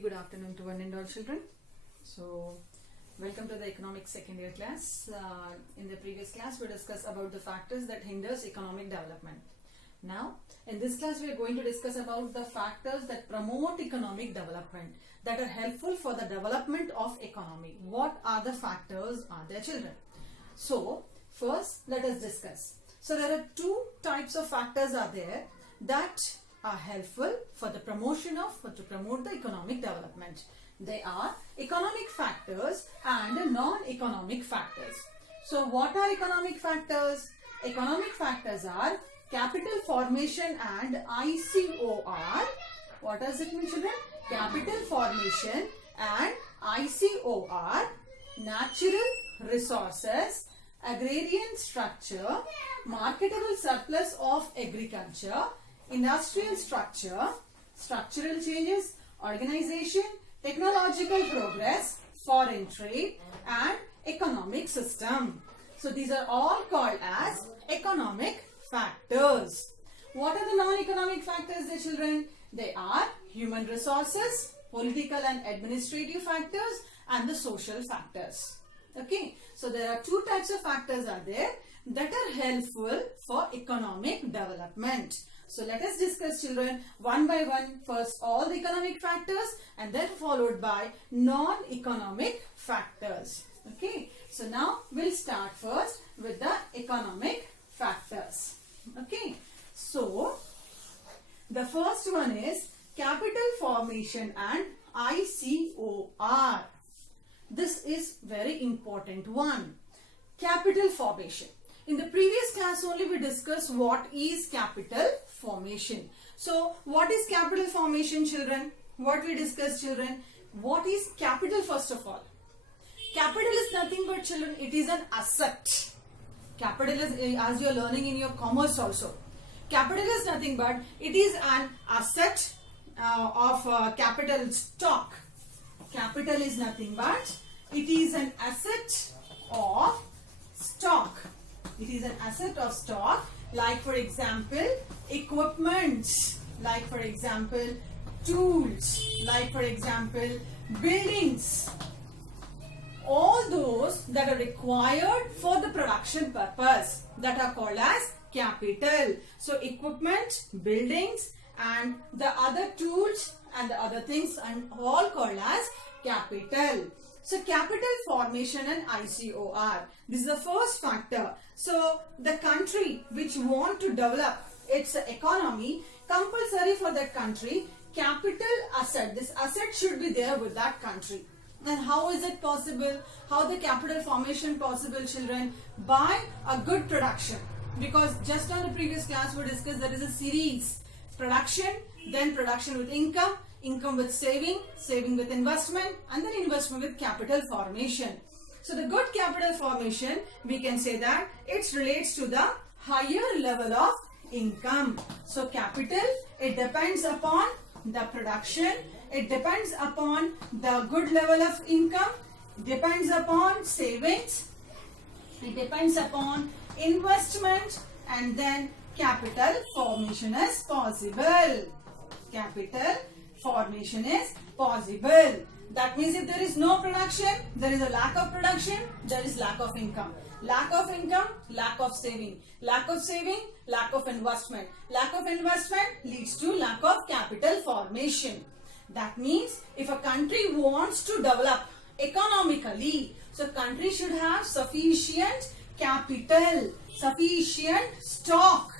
very good afternoon to one and all children. So, welcome to the economics second year class. In the previous class, we discussed about the factors that hinders economic development. Now, in this class, we are going to discuss about the factors that promote economic development, that are helpful for the development of economy. What are the factors are there, children? So, first, let us discuss. So, there are two types of factors are there that are helpful for the promotion of or to promote the economic development. They are economic factors and non-economic factors. So what are economic factors? Economic factors are capital formation and ICOR. What does it mean, children? Capital formation and ICOR, natural resources, agrarian structure, marketable surplus of agriculture, industrial structure, structural changes, organization, technological progress, foreign trade and economic system. So these are all called as economic factors. What are the non-economic factors, dear children? They are human resources, political and administrative factors and the social factors. Okay, so there are two types of factors are there that are helpful for economic development. So let us discuss, children, one by one. First all the economic factors and then followed by non-economic factors. Okay, so now we'll start first with the economic factors. Okay, so the first one is capital formation and ICOR. This is very important one. Capital formation. In the previous class only we discussed what is capital formation. So what is capital formation, children? What we discussed, children? What is capital first of all? Capital is nothing but, children, it is an asset. Capital is, as you are learning in your commerce also, capital is nothing but it is an asset of capital stock. Capital is nothing but it is an asset of stock. It is an asset of stock, like for example equipment, like for example tools, like for example buildings. All those that are required for the production purpose, that are called as capital. So equipment, buildings and the other tools and the other things and all called as capital. So capital formation and ICOR. This is the first factor. So the country which want to develop its economy, compulsory for that country, capital asset. This asset should be there with that country. And how is it possible? How the capital formation possible, children? By a good production. Because just on the previous class we discussed there is a series. Production, then production with income, income with saving, saving with investment and then investment with capital formation. So the good capital formation, we can say that it relates to the higher level of income. So capital, it depends upon the production, it depends upon the good level of income, depends upon savings, it depends upon investment and then capital formation is possible. Capital formation is possible. That means if there is no production, there is a lack of production, there is lack of income. Lack of income, lack of saving. Lack of saving, lack of investment. Lack of investment leads to lack of capital formation. That means if a country wants to develop economically, so country should have sufficient capital, sufficient stock,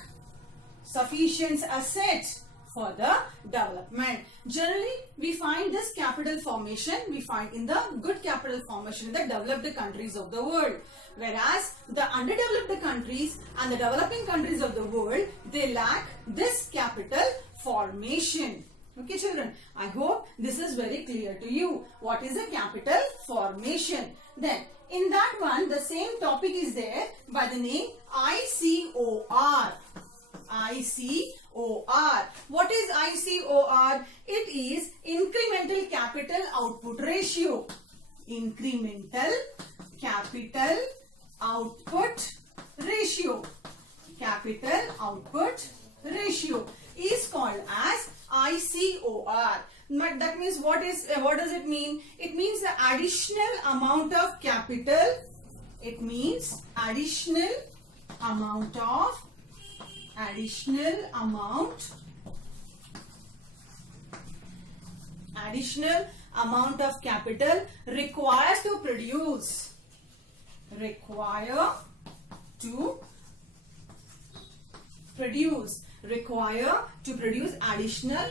sufficient assets for the development. Generally, we find this capital formation, we find in the good capital formation in the developed countries of the world. Whereas the underdeveloped countries and the developing countries of the world, they lack this capital formation. Okay, children, I hope this is very clear to you. What is a capital formation? Then, in that one, the same topic is there by the name ICOR. ICOR. What is ICOR? It is incremental capital output ratio. Incremental capital output ratio. Capital output ratio is called as ICOR. But that means what does it mean? It means the additional amount of capital. It means additional amount of capital required to produce additional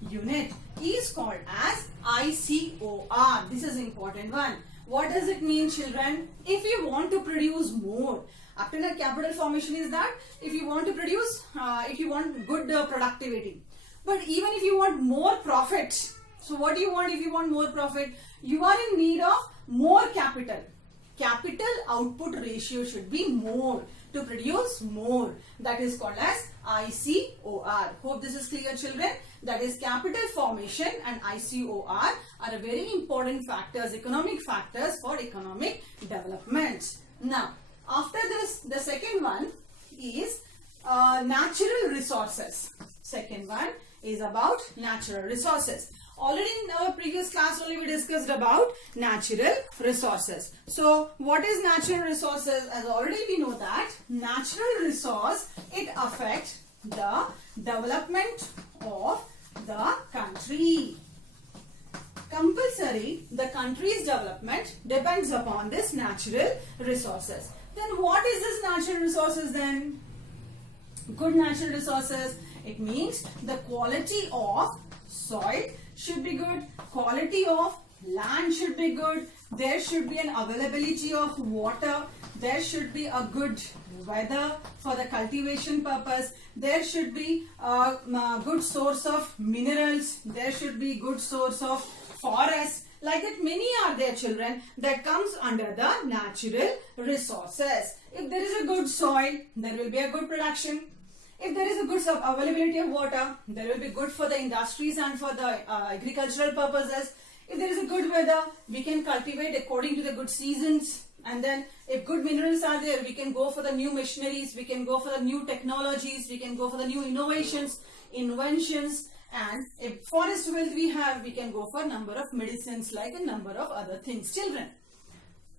unit is called as ICOR. This is important one. What does it mean, children? If you want to produce more, after the capital formation is that if you want to produce, if you want good productivity, but even if you want more profit, so what do you want if you want more profit? You are in need of more capital. Capital output ratio should be more to produce more. That is called as ICOR. Hope this is clear, children. That is, capital formation and ICOR are very important factors, economic factors for economic development. Now, after this, the second one is natural resources. Second one is about natural resources. Already in our previous class only we discussed about natural resources. So what is natural resources? As already we know that natural resource, it affects the development of the country. Compulsory, the country's development depends upon this natural resources. Then what is this natural resources then? Good natural resources, it means the quality of soil should be good, quality of land should be good, there should be an availability of water, there should be a good weather for the cultivation purpose, there should be a good source of minerals, there should be good source of forests. Like that, many are there, children, that comes under the natural resources. If there is a good soil, there will be a good production. If there is a good availability of water, there will be good for the industries and for the agricultural purposes. If there is a good weather, we can cultivate according to the good seasons. And then if good minerals are there, we can go for the new machineries, we can go for the new technologies, we can go for the new innovations, inventions. And if forest wealth we have, we can go for a number of medicines, like a number of other things, children.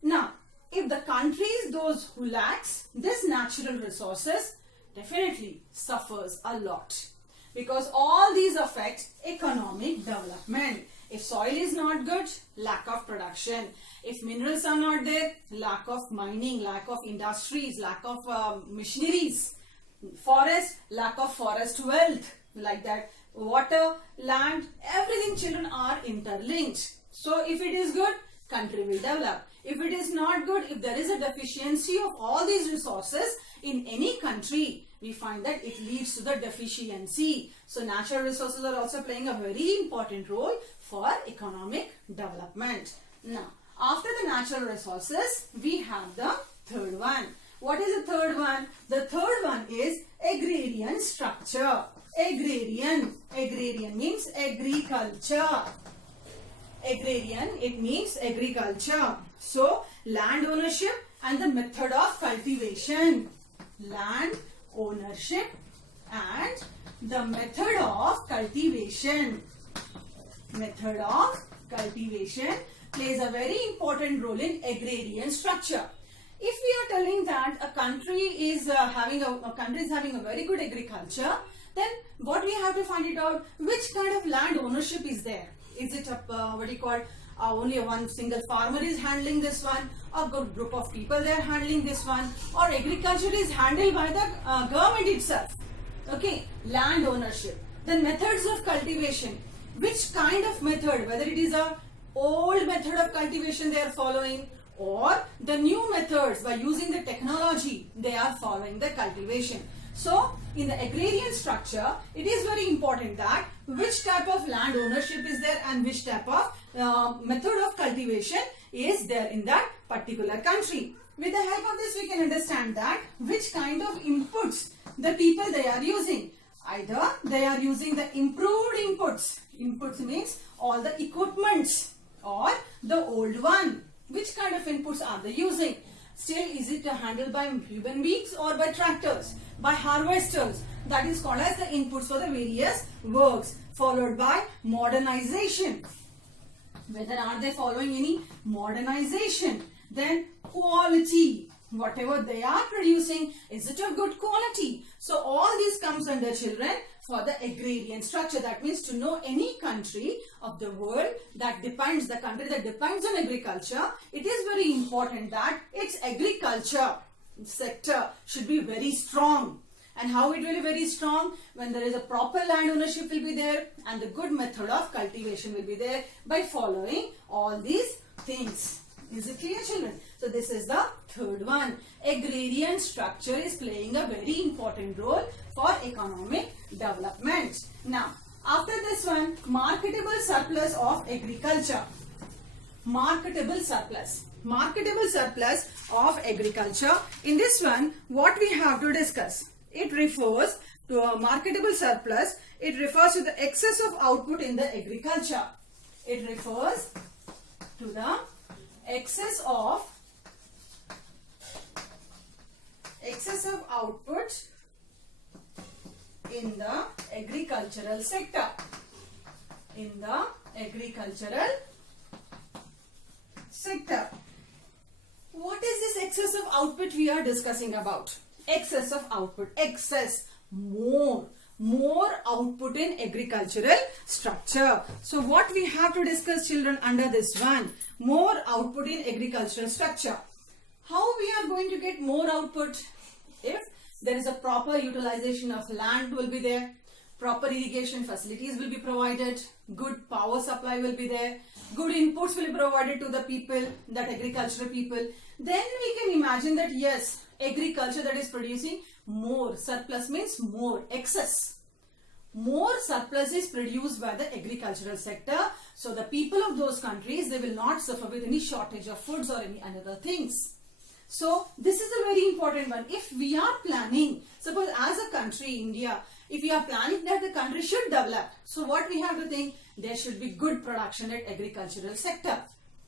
Now, if the country is those who lacks this natural resources, definitely suffers a lot, because all these affect economic development. If soil is not good, lack of production. If minerals are not there, lack of mining, lack of industries, lack of machineries. Forest, lack of forest wealth, like that. Water, land, everything, children, are interlinked. So if it is good, country will develop. If it is not good, if there is a deficiency of all these resources in any country, we find that it leads to the deficiency. So natural resources are also playing a very important role for economic development. Now, after the natural resources, we have the third one. What is the third one? The third one is agrarian structure. Agrarian means agriculture. Agrarian, it means agriculture. So, land ownership and the method of cultivation. Land ownership and the method of cultivation. Method of cultivation plays a very important role in agrarian structure. If we are telling that a country is having a very good agriculture, then what we have to find it out, which kind of land ownership is there? Is it only one single farmer is handling this one, a good group of people they are handling this one, or agriculture is handled by the government itself? Okay, land ownership. Then methods of cultivation. Which kind of method, whether it is a old method of cultivation they are following, or the new methods by using the technology they are following the cultivation. So, in the agrarian structure, it is very important that which type of land ownership is there and which type of method of cultivation is there in that particular country. With the help of this, we can understand that which kind of inputs the people they are using. Either they are using the improved inputs. Inputs means all the equipments, or the old one. Which kind of inputs are they using? still is it handled by human beings or by tractors, by harvesters? That is called as the inputs for the various works, followed by modernization. Whether are they following any modernization? Then quality. Whatever they are producing, is it of good quality? So all this comes under, children, for the agrarian structure. That means to know any country of the world that depends, the country that depends on agriculture, it is very important that its agriculture sector should be very strong. And how it will be very strong? When there is a proper land ownership will be there and the good method of cultivation will be there by following all these things. Is it clear, children? So this is the third one. Agrarian structure is playing a very important role for economic development. Now, after this one, marketable surplus of agriculture. Marketable surplus. Marketable surplus of agriculture. In this one, what we have to discuss? It refers to a marketable surplus. It refers to the excess of output in the agriculture. It refers to the excess of output in the agricultural sector. In the agricultural sector. What is this excess of output we are discussing about? Excess of output. Excess. More output in agricultural structure. So what we have to discuss, children, under this one? More output in agricultural structure. How we are going to get more output? If there is a proper utilization of land will be there, proper irrigation facilities will be provided, good power supply will be there, good inputs will be provided to the people, that agricultural people, then we can imagine that yes, agriculture that is producing more, surplus means more, excess. More surplus is produced by the agricultural sector. So the people of those countries, they will not suffer with any shortage of foods or any other things. So this is a very important one. If we are planning, suppose as a country, India, if we are planning that the country should develop, so what we have to think? There should be good production at agricultural sector.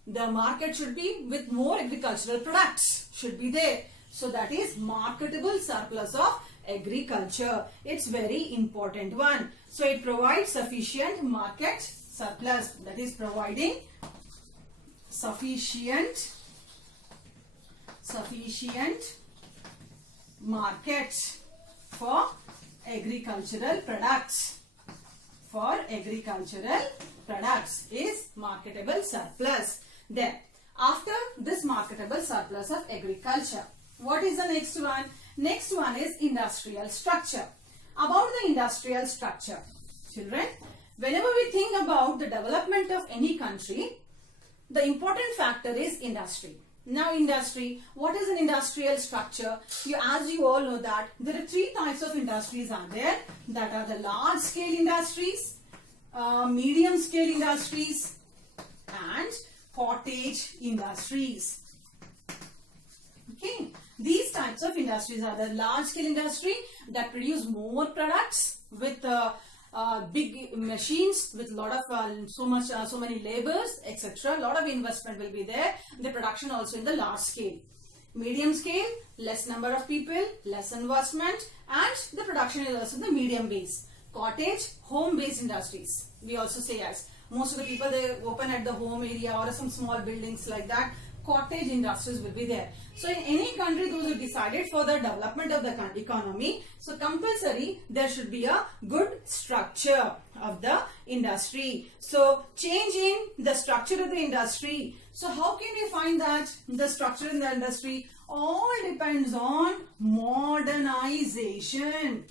The market should be with more agricultural products should be there. So that is marketable surplus of agriculture. It's very important one. So it provides sufficient market surplus, that is providing sufficient market for agricultural products. For agricultural products is marketable surplus. Then after this marketable surplus of agriculture, what is the next one? Next one is industrial structure. About the industrial structure, children, whenever we think about the development of any country, the important factor is industry. Now industry, what is an industrial structure? As you all know that there are three types of industries are there. That are the large scale industries, medium scale industries and cottage industries. Okay. These types of industries are the large scale industry that produce more products with big machines with lot of so many labors, etc. Lot of investment will be there. The production also in the large scale. Medium scale, less number of people, less investment, and the production is also the medium base. Cottage, home based industries. We also say as most of the people they open at the home area or some small buildings like that. Cottage industries will be there. So in any country, those are decided for the development of the economy. So compulsory, there should be a good structure of the industry. So change in the structure of the industry. So how can we find that the structure in the industry? All depends on modernization.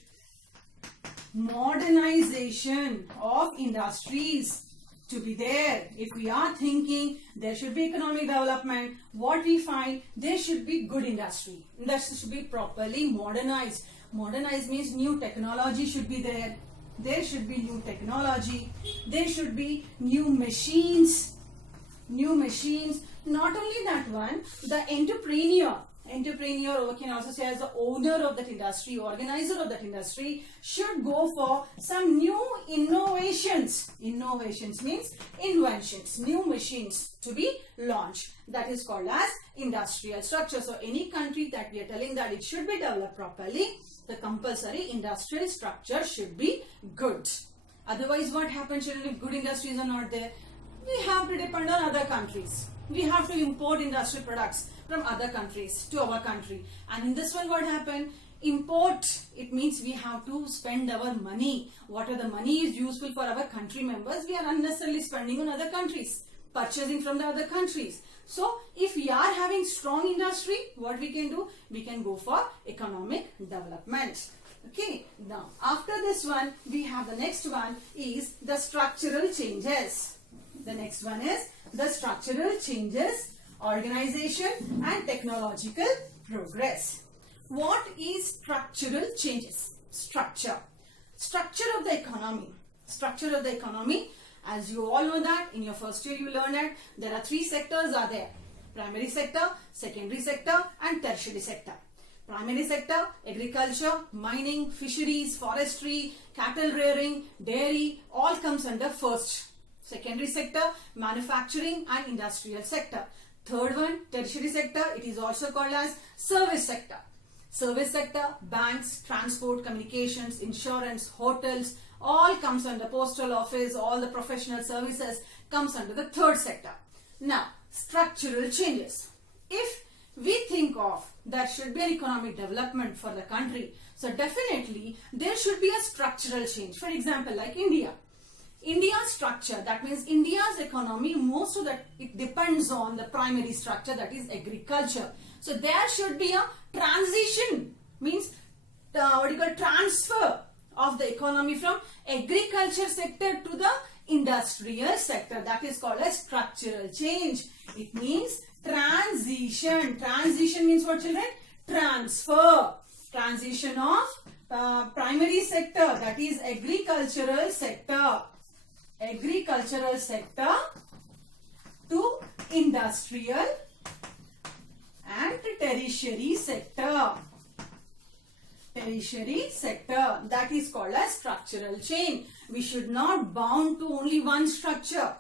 Modernization of industries to be there. If we are thinking there should be economic development, what we find, there should be good industry. Industry should be properly modernized. Modernized means new technology should be there. There should be new technology. There should be new machines. New machines. Not only that one, the entrepreneur entrepreneur, or we can also say as the owner of that industry, organizer of that industry, should go for some new innovations. Innovations means inventions, new machines to be launched. That is called as industrial structure. So any country that we are telling that it should be developed properly, the compulsory industrial structure should be good. Otherwise, what happens if good industries are not there? We have to depend on other countries. We have to import industrial products from other countries to our country. And in this one, what happened? Import, it means we have to spend our money. Whatever the money is useful for our country members, we are unnecessarily spending on other countries, purchasing from the other countries. So, if we are having strong industry, what we can do? We can go for economic development. Okay, now after this one, we have the next one is the structural changes. The next one is the structural changes, organization and technological progress. What is structural changes? Structure of the economy. Structure of the economy, as you all know that in your first year you learned that there are three sectors are there. Primary sector, secondary sector and tertiary sector. Primary sector, agriculture, mining, fisheries, forestry, cattle rearing, dairy, all comes under first. Secondary sector, manufacturing and industrial sector. Third one, tertiary sector, it is also called as service sector. Service sector, banks, transport, communications, insurance, hotels, all comes under postal office, all the professional services comes under the third sector. Now, structural changes. If we think of there should be an economic development for the country, so definitely there should be a structural change. For example, like India. India's structure, that means India's economy, most of that, it depends on the primary structure, that is agriculture. So there should be a transition, means transfer of the economy from agriculture sector to the industrial sector. That is called as structural change. It means transition. Transition means what, children? Transfer. Transition of primary sector, that is agricultural sector. Agricultural sector to industrial and tertiary sector. Tertiary sector, that is called as structural change. We should not bound to only one structure.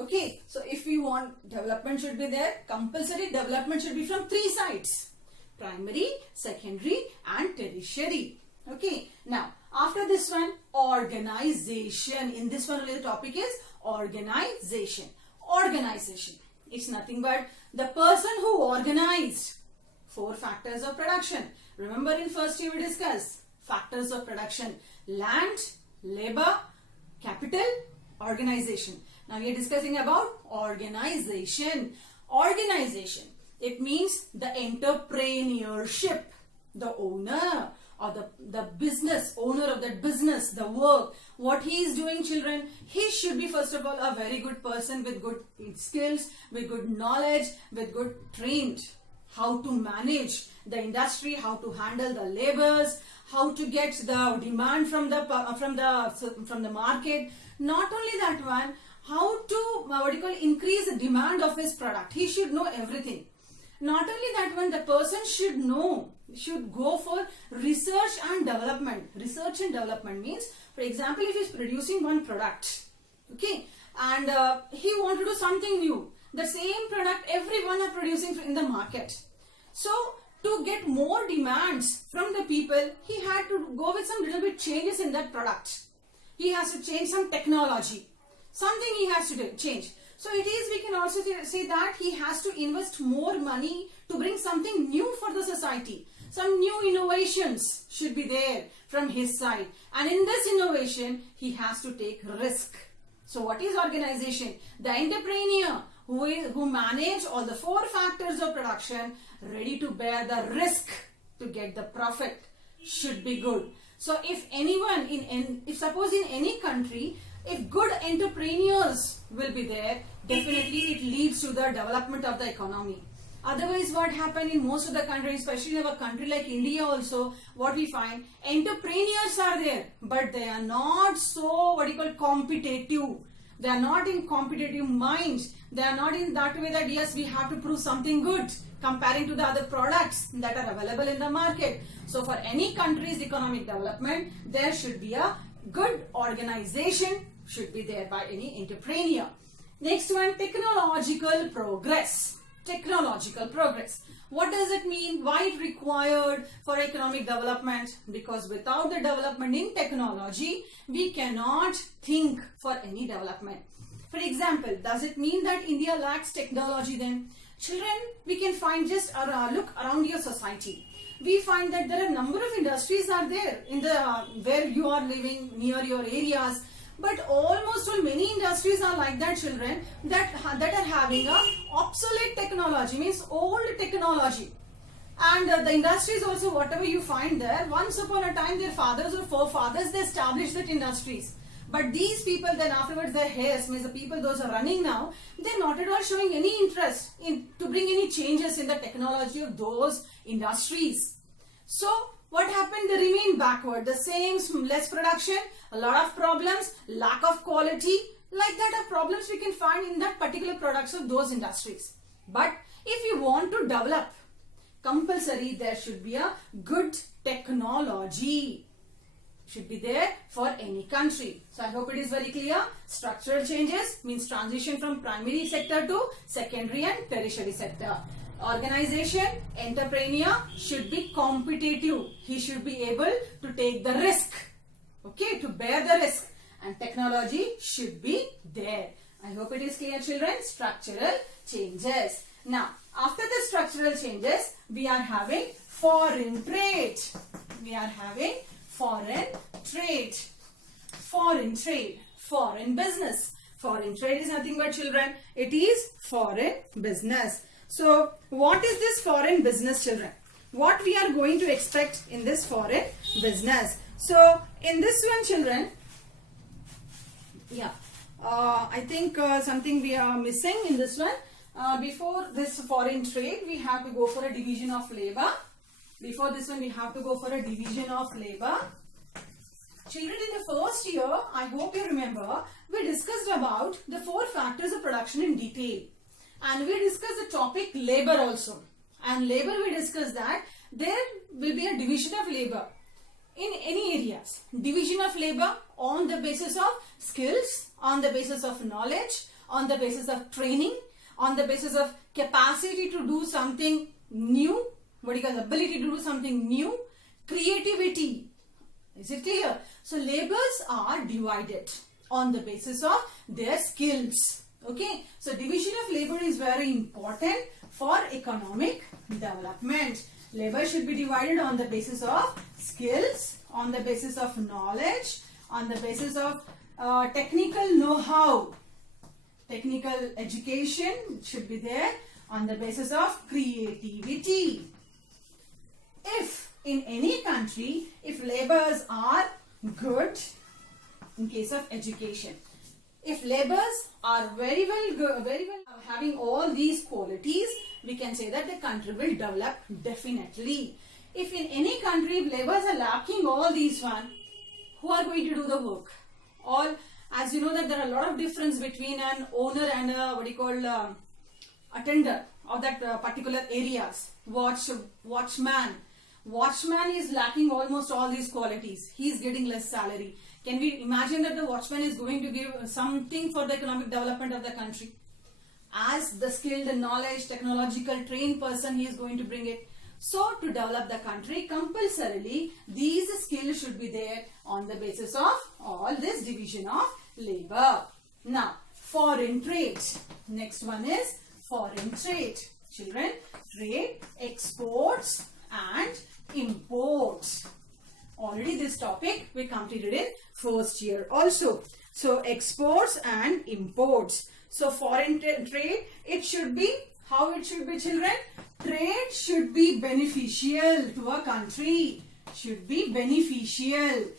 Okay, so if we want development should be there, compulsory development should be from three sides. Primary, secondary and tertiary. Okay, now after this one, organization. In this one only the topic is organization. Organization, it's nothing but the person who organized four factors of production. Remember in first year we discussed factors of production: land, labor, capital, organization. Now we are discussing about organization. Organization, it means the entrepreneurship, the owner or the business, owner of that business, the work, what he is doing, children, he should be first of all a very good person with good skills, with good knowledge, with good trained, how to manage the industry, how to handle the labors, how to get the demand from the market. Not only that one, how to increase the demand of his product. He should know everything. Not only that one, the person should go for research and development. Research and development means, for example, if he is producing one product, okay, and he want to do something new. The same product everyone are producing in the market. So to get more demands from the people, he had to go with some little bit changes in that product. He has to change some technology. Something he has to change. So it is, we can also say that he has to invest more money to bring something new for the society. Some new innovations should be there from his side. And in this innovation, he has to take risk. So what is organization? The entrepreneur who manage all the four factors of production, ready to bear the risk to get the profit, should be good. So if anyone, if suppose in any country, if good entrepreneurs will be there, definitely it leads to the development of the economy. Otherwise, what happened in most of the countries, especially in a country like India also, what we find, entrepreneurs are there, but they are not so, competitive. They are not in competitive minds. They are not in that way that yes, we have to prove something good. comparing to the other products that are available in the market. So for any country's economic development, there should be a good organization should be there by any entrepreneur. Next one, technological progress. Technological progress. What does it mean? Why it required for economic development? Because without the development in technology, we cannot think for any development. For example, does it mean that India lacks technology then? Children, we can find just look around your society. We find that there are a number of industries are there in the where you are living near your areas. But almost all many industries are like that, children, that are having a obsolete technology, means old technology. And the industries also, whatever you find there, once upon a time their fathers or forefathers, they established that industries. But these people then afterwards, their heirs, means the people those are running now, they're not at all showing any interest in to bring any changes in the technology of those industries. So what happened? They remain backward. The same, less production, a lot of problems, lack of quality, like that are problems we can find in that particular products of those industries. But if you want to develop, compulsory there should be a good technology. Should be there for any country. So I hope it is very clear. Structural changes means transition from primary sector to secondary and tertiary sector. Organization, entrepreneur should be competitive. He should be able to take the risk. Okay, to bear the risk. And technology should be there. I hope it is clear, children. Structural changes. Now, after the structural changes, we are having foreign trade. We are having foreign trade. Foreign trade. Foreign business. Foreign trade is nothing but, children, it is foreign business. So, what is this foreign business, children? What we are going to expect in this foreign business? So, in this one, children, yeah, I think something we are missing in this one. Before this foreign trade, we have to go for a division of labor. Before this one, we have to go for a division of labor. Children, in the first year, I hope you remember, we discussed about the 4 factors of production in detail. And we discussed the topic labor also. And labor, we discussed that there will be a division of labor in any areas. Division of labor on the basis of skills, on the basis of knowledge, on the basis of training, on the basis of capacity to do something new, what you call ability to do something new, creativity. Is it clear? So labors are divided on the basis of their skills. Okay, so division of labor is very important for economic development. Labor should be divided on the basis of skills, on the basis of knowledge, on the basis of technical know-how. Technical education should be there on the basis of creativity. If in any country, if labors are good in case of education, if labors are very well having all these qualities, we can say that the country will develop definitely. If in any country if labors are lacking all these one, who are going to do the work? All, as you know that there are a lot of difference between an owner and a attender of that particular areas. Watchman. Watchman is lacking almost all these qualities. He is getting less salary. Can we imagine that the watchman is going to give something for the economic development of the country? As the skilled and knowledge, technological trained person, he is going to bring it. So, to develop the country, compulsorily, these skills should be there on the basis of all this division of labor. Now, foreign trade. Next one is foreign trade. Children, trade, exports and imports. Already this topic we completed in first year also. So, exports and imports. So, foreign trade, it should be, how it should be, children? Trade should be beneficial to a country. Should be beneficial.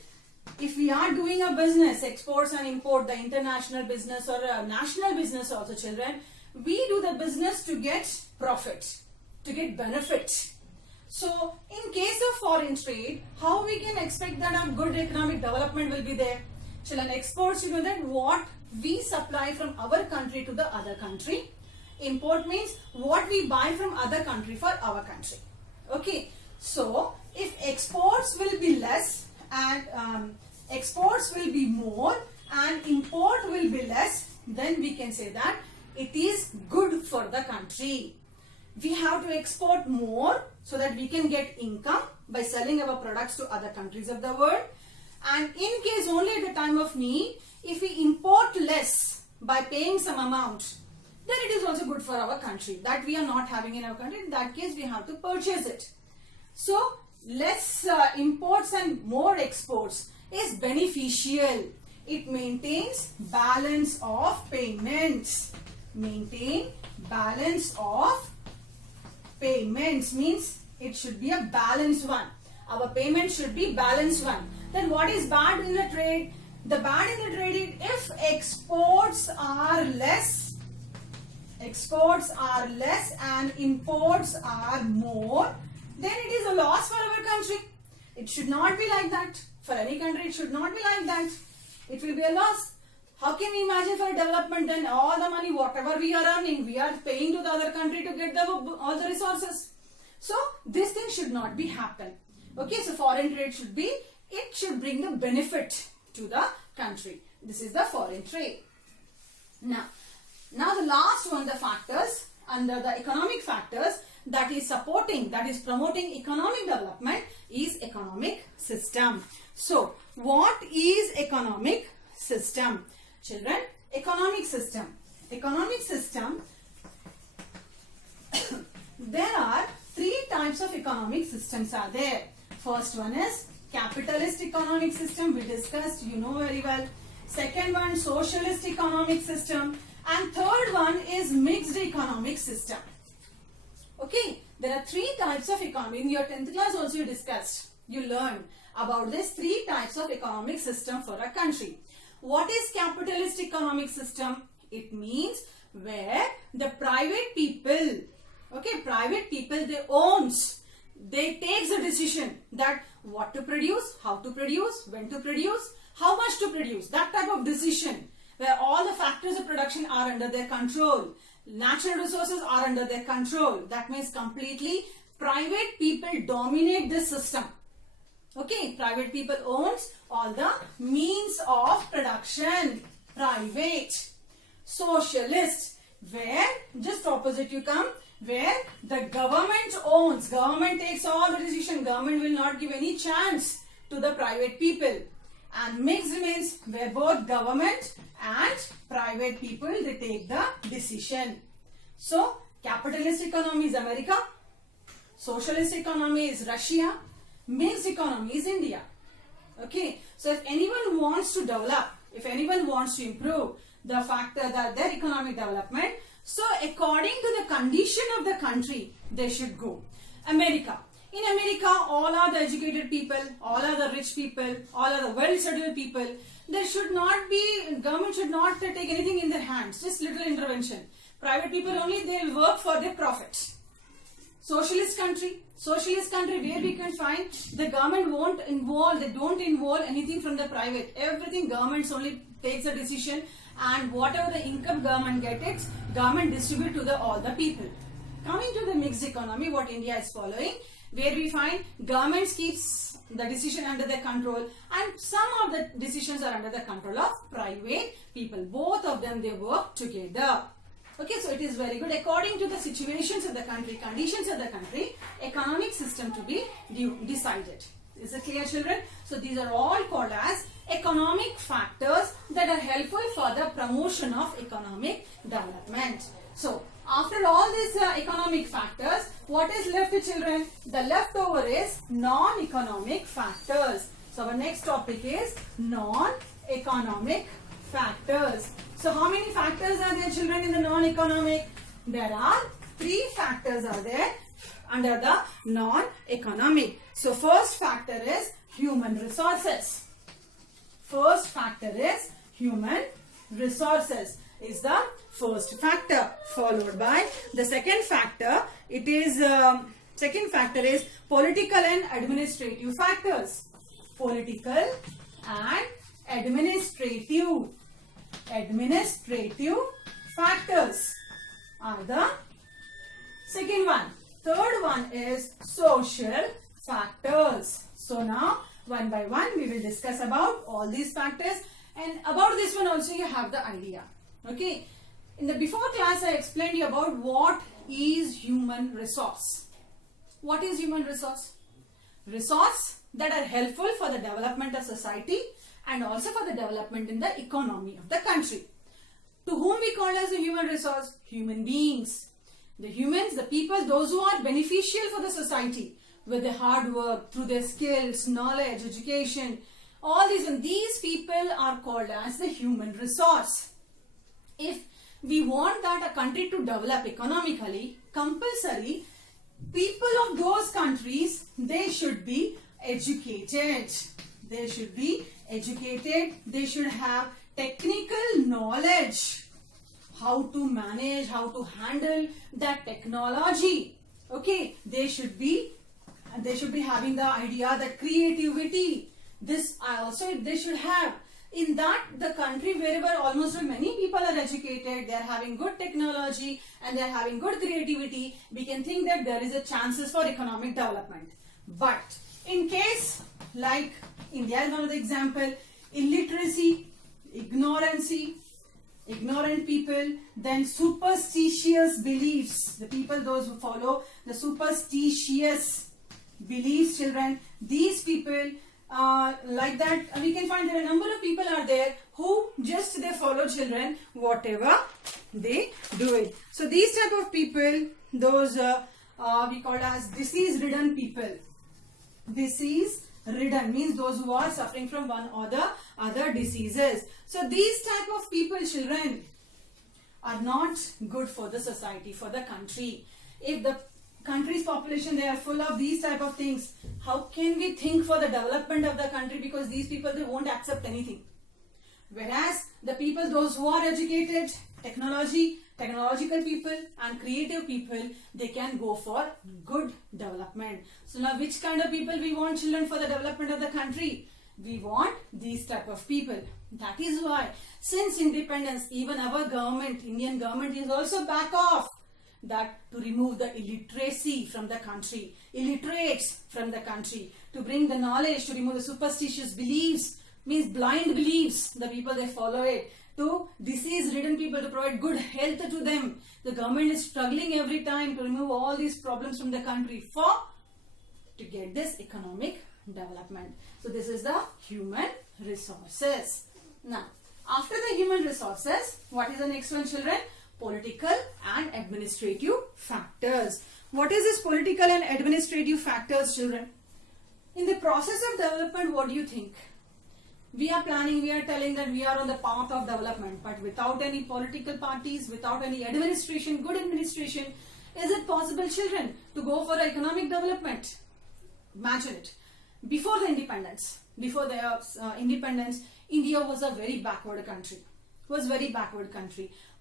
If we are doing a business, exports and import, the international business or a national business also, children, we do the business to get profit, to get benefit. So, in case of foreign trade, how we can expect that a good economic development will be there? Children, exports, you know that what we supply from our country to the other country. Import means what we buy from other country for our country. Okay, so if exports will be less and exports will be more and import will be less, then we can say that it is good for the country. We have to export more so that we can get income by selling our products to other countries of the world. And in case only at the time of need, if we import less by paying some amount, then it is also good for our country. That we are not having in our country, in that case we have to purchase it. So less imports and more exports is beneficial. It maintains balance of payments. Maintain balance of payments means it should be a balanced one. Our payment should be balanced one. Then what is bad in the trade? The bad in the trade is if exports are less and imports are more, then it is a loss for our country. It should not be like that. For any country, it should not be like that. It will be a loss. How can we imagine for development then all the money, whatever we are earning, we are paying to the other country to get all the resources. So this thing should not be happen. Okay, so foreign trade should be, it should bring the benefit to the country. This is the foreign trade. Now the last one, the factors under the economic factors that is supporting, that is promoting economic development is economic system. So what is economic system? Children, economic system. Economic system, there are three types of economic systems are there. First one is capitalist economic system, we discussed, you know very well. Second one, socialist economic system. And third one is mixed economic system. Okay, there are three types of economy. In your 10th class also you discussed, you learned about these three types of economic system for a country. What is capitalist economic system? It means where the private people, okay, private people, they takes the decision that what to produce, how to produce, when to produce, how much to produce. That type of decision where all the factors of production are under their control. Natural resources are under their control. That means completely private people dominate this system. Okay, private people owns all the means of production. Private. Socialist, where just opposite you come, where the government owns, government takes all the decision, government will not give any chance to the private people. And mixed means where both government and private people, they take the decision. So capitalist economy is America, socialist economy is Russia, mixed economy is India. Okay, so if anyone wants to develop, if anyone wants to improve the factor that their economic development, so according to the condition of the country, they should go. America. In America, all are the educated people, all are the rich people, all are the well-settled people. There should not be, government should not take anything in their hands, just little intervention. Private people only, they will work for their profits. Socialist country where we can find the government won't involve, they don't involve anything from the private. Everything government only takes a decision, and whatever the income government gets, government distribute to all the people. Coming to the mixed economy, what India is following, where we find governments keeps the decision under their control and some of the decisions are under the control of private people. Both of them, they work together. Okay, so it is very good. According to the situations of the country, conditions of the country, economic system to be decided. Is it clear, children? So these are all called as economic factors that are helpful for the promotion of economic development. So after all these economic factors, what is left, children? The leftover is non-economic factors. So our next topic is non-economic factors. So how many factors are there, children, in the non-economic? There are 3 factors are there under the non-economic. So first factor is human resources. First factor is human resources is the first factor, followed by the second factor. It is second factor is political and administrative factors. Political and administrative factors. are the second one. Third one is social factors. So now one by one we will discuss about all these factors, and about this one also you have the idea. Okay. In the before class I explained you about what is human resource. What is human resource? Resource that are helpful for the development of society and also for the development in the economy of the country. To whom we call as a human resource? Human beings. The humans, the people, those who are beneficial for the society with their hard work, through their skills, knowledge, education, all these, and these people are called as the human resource. If we want that a country to develop economically, compulsory, people of those countries, they should be educated. They should be educated. They should have technical knowledge. How to manage, how to handle that technology. Okay, they should be having the idea that creativity. This also they should have. In that the country wherever almost many people are educated, they are having good technology and they are having good creativity, we can think that there is a chances for economic development. But in case like India is one of the example, illiteracy, ignorant people, then superstitious beliefs, the people those who follow the superstitious beliefs, children, these people like that, we can find that a number of people are there who just they follow children whatever they do it. So these type of people, those we call as disease ridden people. Disease ridden means those who are suffering from one or the other diseases. So these type of people, children, are not good for the society, for the country. If the country's population, they are full of these type of things, how can we think for the development of the country? Because these people, they won't accept anything. Whereas the people, those who are educated, technological people and creative people, they can go for good development. So now which kind of people we want, children, for the development of the country? We want these type of people. That is why since independence, even our government, Indian government, is also back off that to remove the illiteracy from the country, illiterates from the country, to bring the knowledge, to remove the superstitious beliefs, means blind beliefs, the people they follow it, to disease ridden people, to provide good health to them. The government is struggling every time to remove all these problems from the country to get this economic development. So this is the human resources. Now after the human resources, what is the next one, children? Political and administrative factors. What is this political and administrative factors, children? In the process of development, what do you think? We are planning, we are telling that we are on the path of development, but without any political parties, without any administration, good administration, is it possible, children, to go for economic development? Imagine it. Before the independence, India was a very backward country.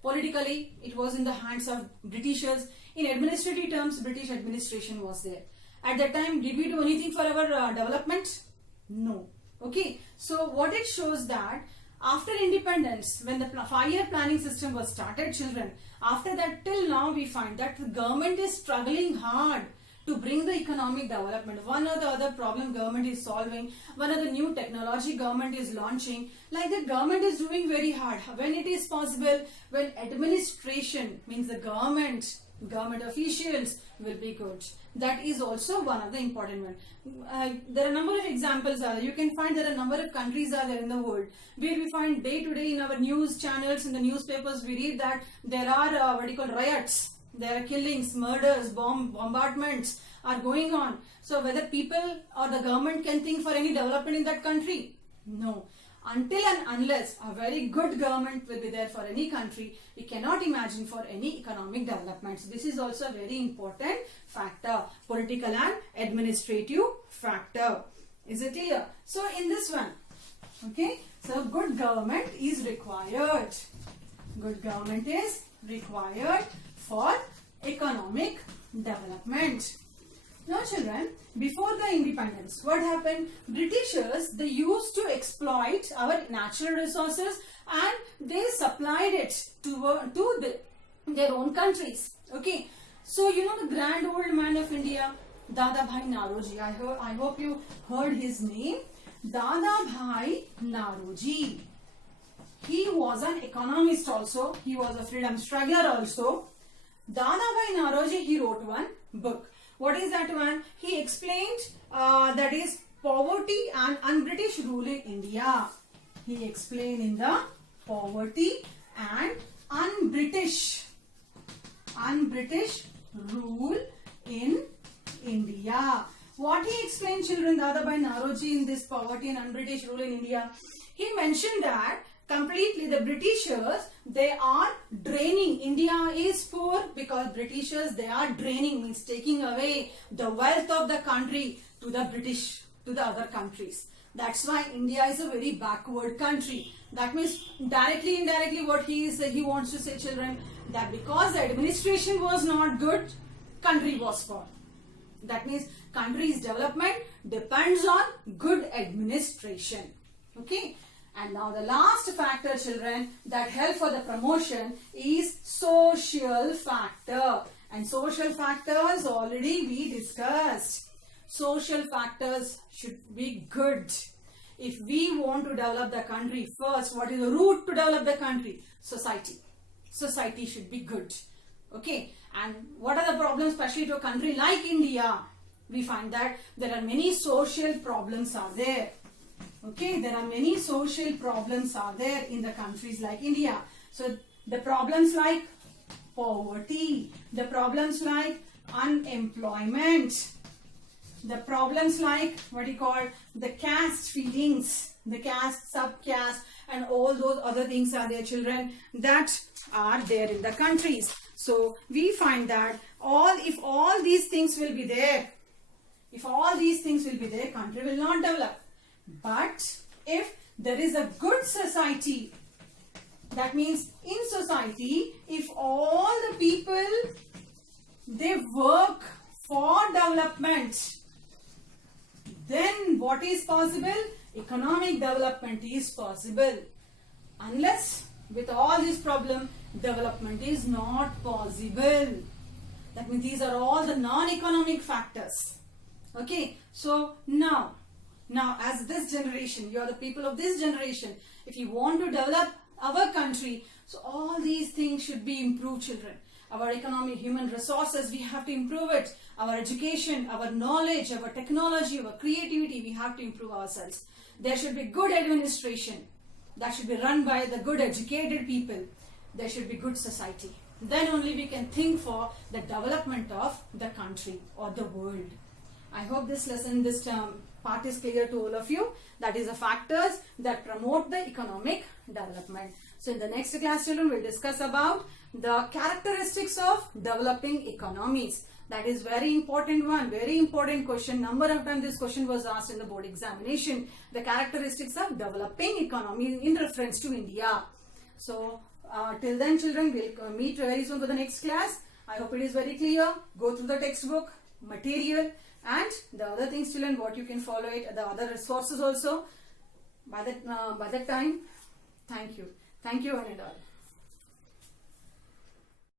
Politically, it was in the hands of Britishers. In administrative terms, British administration was there. At that time, did we do anything for our development? No. Okay. So what it shows that after independence, when the 5-year planning system was started, children, after that till now we find that the government is struggling hard to bring the economic development. One or the other problem government is solving, one of the new technology government is launching, like the government is doing very hard. When it is possible, when administration means the government officials will be good. That is also one of the important one. There are a number of examples. You can find there are a number of countries are there in the world where we find day to day in our news channels, in the newspapers, we read that there are riots. There are killings, murders, bombardments are going on. So whether people or the government can think for any development in that country? No. Until and unless a very good government will be there for any country, we cannot imagine for any economic development. So this is also a very important factor, political and administrative factor. Is it clear? So in this one, okay, so good government is required. Good government is required for economic development. Now children, before the independence, what happened? Britishers, they used to exploit our natural resources and they supplied it to their own countries. Okay, so you know the grand old man of India, Dadabhai Naoroji. I hope you heard his name, Dadabhai Naoroji. He was an economist also. He was a freedom struggler also. Dadabhai Naoroji, he wrote one book. What is that one? He explained that is poverty and un-British rule in India. He explained in the poverty and un-British rule in India. What he explained, children, Dadabhai Naoroji, in this poverty and un-British rule in India? He mentioned that completely the Britishers, they are draining. India is poor because Britishers, they are draining, means taking away the wealth of the country to the British, to the other countries. That's why India is a very backward country. That means directly, indirectly, what he wants to say, children, that because the administration was not good, country was poor. That means country's development depends on good administration. Okay. And now the last factor, children, that help for the promotion is social factor. And social factors already we discussed. Social factors should be good. If we want to develop the country, first, what is the root to develop the country? Society. Society should be good. Okay. And what are the problems, especially to a country like India? We find that there are many social problems are there. Okay, there are many social problems are there in the countries like India. So the problems like poverty, the problems like unemployment, the problems like what you call the caste feelings, the caste, subcaste, and all those other things are there, children, that are there in the countries. So we find that if all these things will be there, country will not develop. But if there is a good society, that means in society, if all the people, they work for development, then what is possible? Economic development is possible. Unless with all this problem, development is not possible. That means these are all the non-economic factors. Okay, so now as this generation, you are the people of this generation, if you want to develop our country, so all these things should be improved, children. Our economic, human resources, we have to improve it. Our education, our knowledge, our technology, our creativity, we have to improve ourselves. There should be good administration that should be run by the good educated people. There should be good society. Then only we can think for the development of the country or the world. I hope this lesson, this part is clear to all of you. That is the factors that promote the economic development. So in the next class, children, we'll discuss about the characteristics of developing economies. That is very important one, very important question. Number of times this question was asked in the board examination. The characteristics of developing economy in reference to India. So till then, children, we'll meet very soon for the next class. I hope it is very clear. Go through the textbook, material, and the other things, children, what you can follow it, the other resources also. By that time, thank you one and all.